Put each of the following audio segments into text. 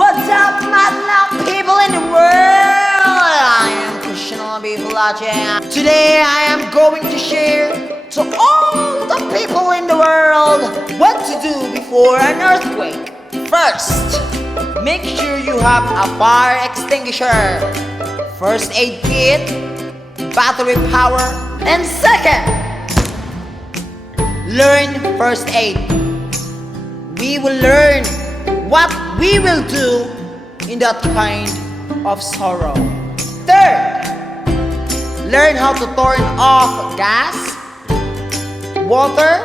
What's up, madlang people in the world? I am Krishna Bifulache. Today I am going to share to all the people in the world what to do before an earthquake. First, make sure you have a fire extinguisher, first aid kit, battery power, and second, learn first aid. We will learn what we will do in that kind of sorrow. Third, learn how to turn off gas, water,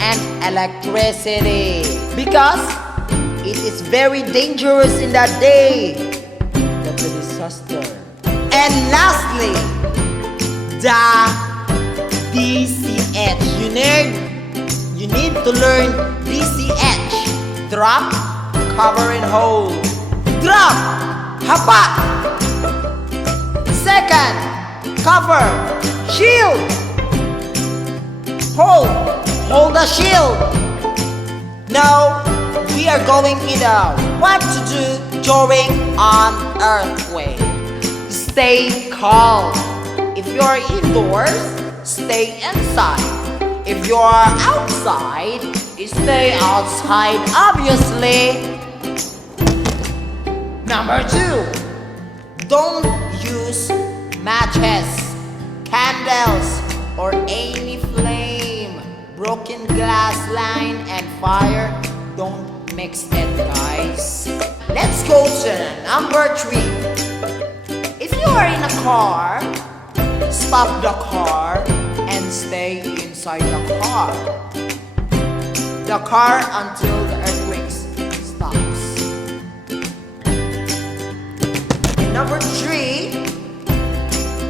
and electricity, because it is very dangerous in that day. That's a disaster. And lastly, the DCH. You need to learn DCH. Drop, cover, and hold. Drop, hapak. Second, cover, shield. Hold the shield. Now, we are going into what to do during an earthquake. Stay calm. If you are indoors, stay inside. If you are outside, stay outside, obviously. Number 2, don't use matches, candles, or any flame. Broken glass line and fire, don't mix it, guys. Let's go to number 3. If you are in a car, stop the car and stay inside the car. The car until the earthquake stops. Number 3,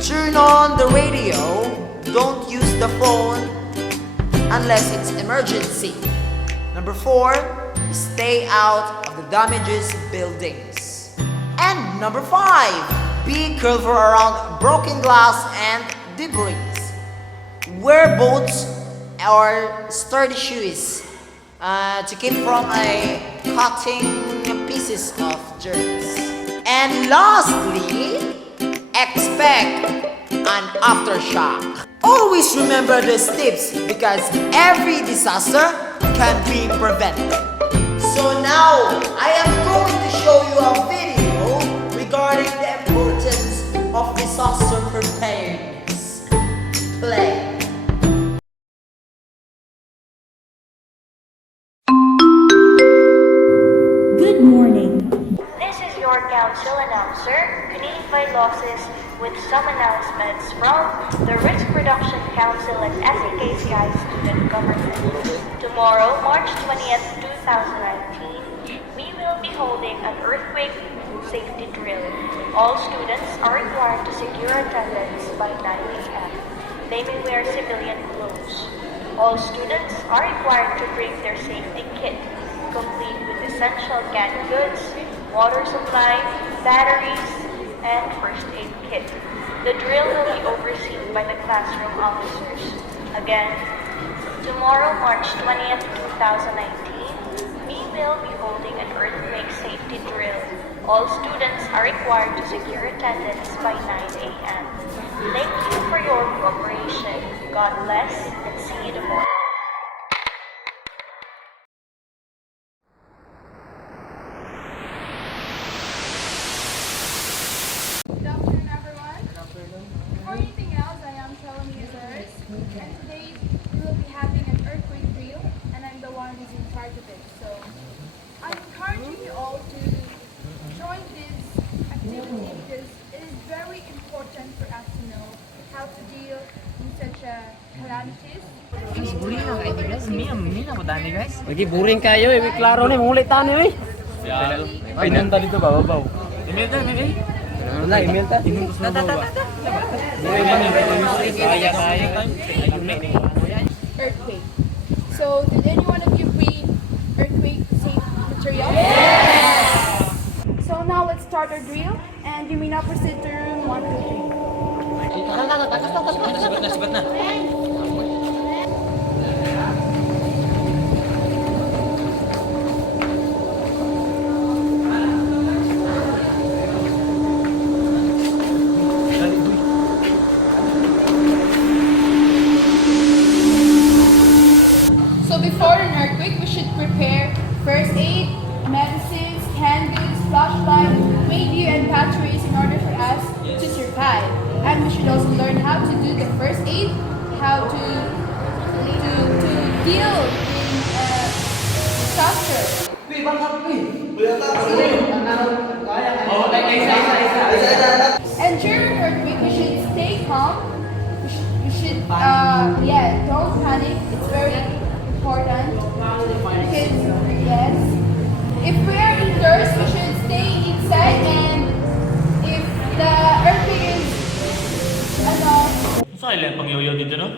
turn on the radio. Don't use the phone unless it's emergency. Number 4, stay out of the damaged buildings. And number 5, be careful around broken glass and debris. Wear boots or sturdy shoes to keep from cutting pieces of germs. And lastly, expect an aftershock. Always remember these tips because every disaster can be prevented. So now, I am going to show you a video regarding the importance of disaster preparedness. Play. Good morning. This is your council announcer, Canadian Losses, with some announcements from the Risk Reduction Council and SAK Sky Student Government. Tomorrow, March 20th, 2019, we will be holding an earthquake safety drill. All students are required to secure attendance by 9 a.m. They may wear civilian clothes. All students are required to bring their safety kit, complete with essential canned goods, water supply, batteries, and first aid kit. The drill will be overseen by the classroom officers. Again, tomorrow, March 20th, 2019, we will be holding an earthquake safety drill. All students are required to secure attendance by 9 a.m. Thank you for your cooperation. God bless and see you tomorrow. Good afternoon, everyone. Before anything else, I am Salome Azores, and today we will be having an earthquake drill, and I'm the one who's in charge of it. So I'm encouraging you all to join this activity because it is very important for us to know how to deal in such a calamities. Lagi boring kayo eh, klaro ni mangulit tayo eh. Pinunta dito ba babaw? Email ta, email. Wala email ta. Earthquake. So did anyone of you bring earthquake safe material? Yes! So now let's start our drill, and you may now proceed to room 1, 2, 3. get first aid, how to deal in disaster. And during earthquake, you should stay calm. You should, yeah, don't panic. It's very important. Because, yes, if we are indoors, we should stay inside. And if the earthquake is, ano, Sa ilang pangyoyo dito, no?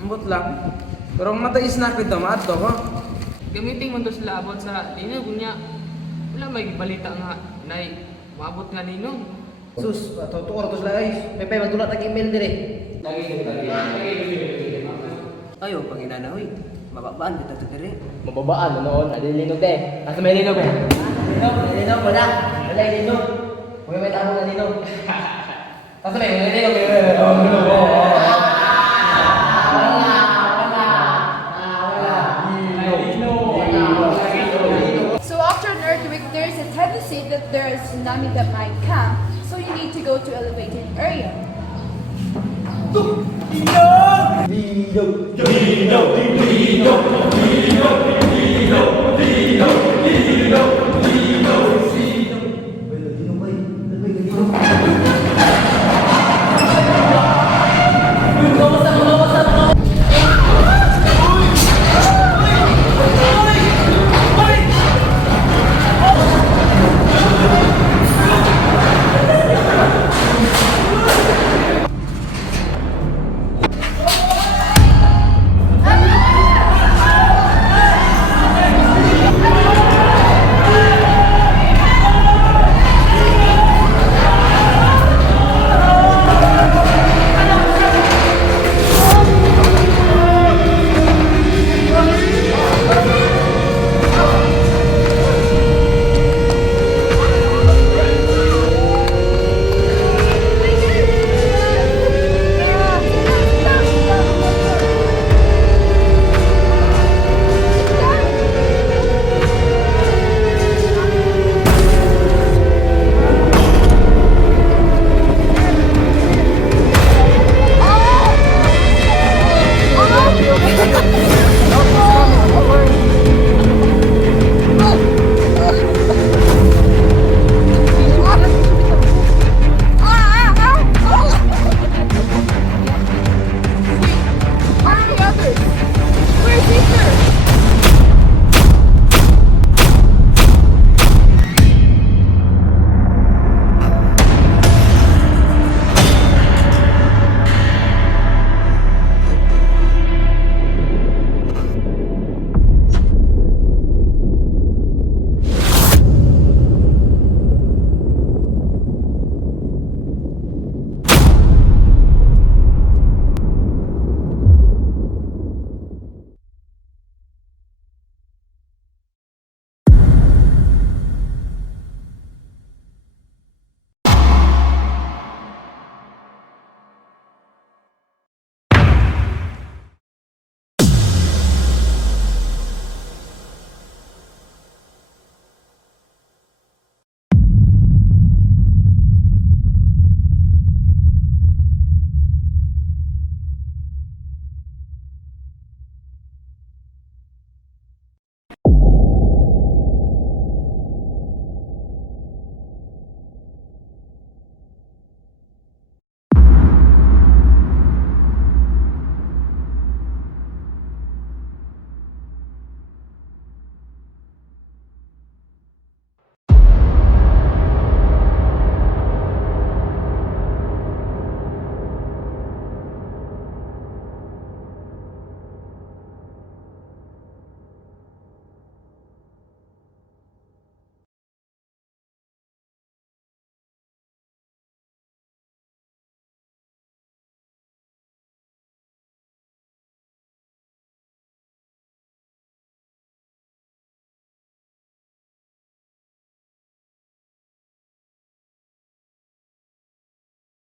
Ambot lang. Pero ang matais na kita maato ko. Gamitin mo to sila abot sa linog niya. Wala may balita nga nay maabot nga linog. Sus, tutukor to sila guys. May magtulak tag email dire. Ayo pag inanahoy. Mababaan kita to dire. Mababaan noon, adi linog de. Nasa may linog eh. Linog wala. Wala linog. May tao na linog. Nasa may linog. so after an earthquake, there is a tendency that there is tsunami that might come. So you need to go to elevated area. Dino!